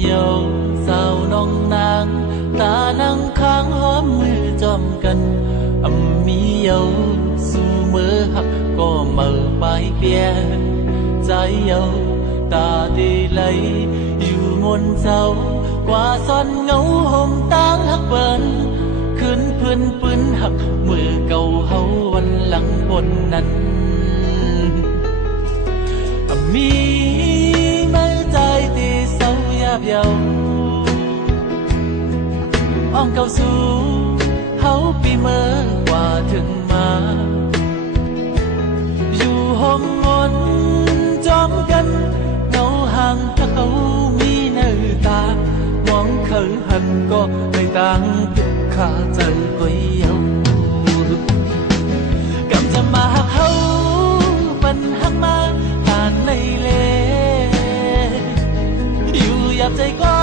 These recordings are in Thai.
เยาสาวน้องนางตานั่งข้างหอมมือจอมกันมีเยาสู่มือหักก็เมื่อไปเปียใจเยาตาดีไหลอยู่มนเศร้ากว่าซ่อนเงาห่มตั้งหักเบิ้นคืนเพื่อนปืนหักมือเก่าเฮาวันหลังบนนั้นมีไม่ใจที่เศร้าหยาบเยาอ้อมเก่าสู่เฮาปีเมื่อกว่าถึงมาอยู่ห้องมนจอมกันเงาห่างถ้าเขามีหน้าตามองเขาหันก็ไม่ต่างตึกขาใจก็เยากำจะมาหักเฮาปันหักมาผ่านในเลอยู่หยาบใจก็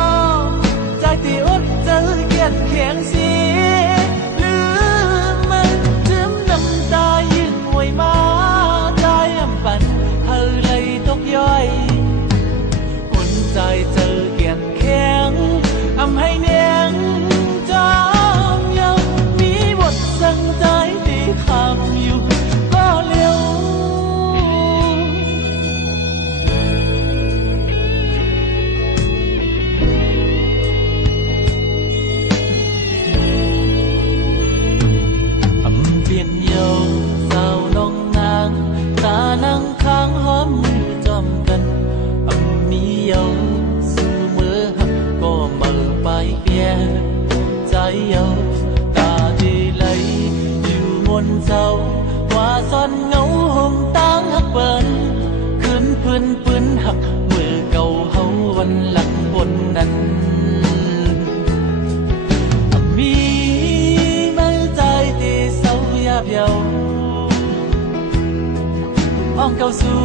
ใจที่อดเจอเกียดแข็งเสียลืมมันถึงน้ำตายิ่งห่วยมาใจอำปันเฮาเลยตกย่อยคนใจเจอเกียดแข็งอำให้เนียงจอมเยามีบทสั่งใจที่คำอยู่ก็เร็วเปลี่ยนเยาสาวน้องนางตานั่งข้างหอมมือจอมกันมีเยาสู่มือหักก็เมื่อไปเปียใจเยาตาดีไหลอยู่มนเศร้าว่าซ่อนเงาห่มตั้งหักเปิ้นคืนเพื่อนปืนหักมือเก่าเฮาวันหลังบนนั้นมีไม่ใจที่เศร้าหยาบเยาอ้อมเก่าสู่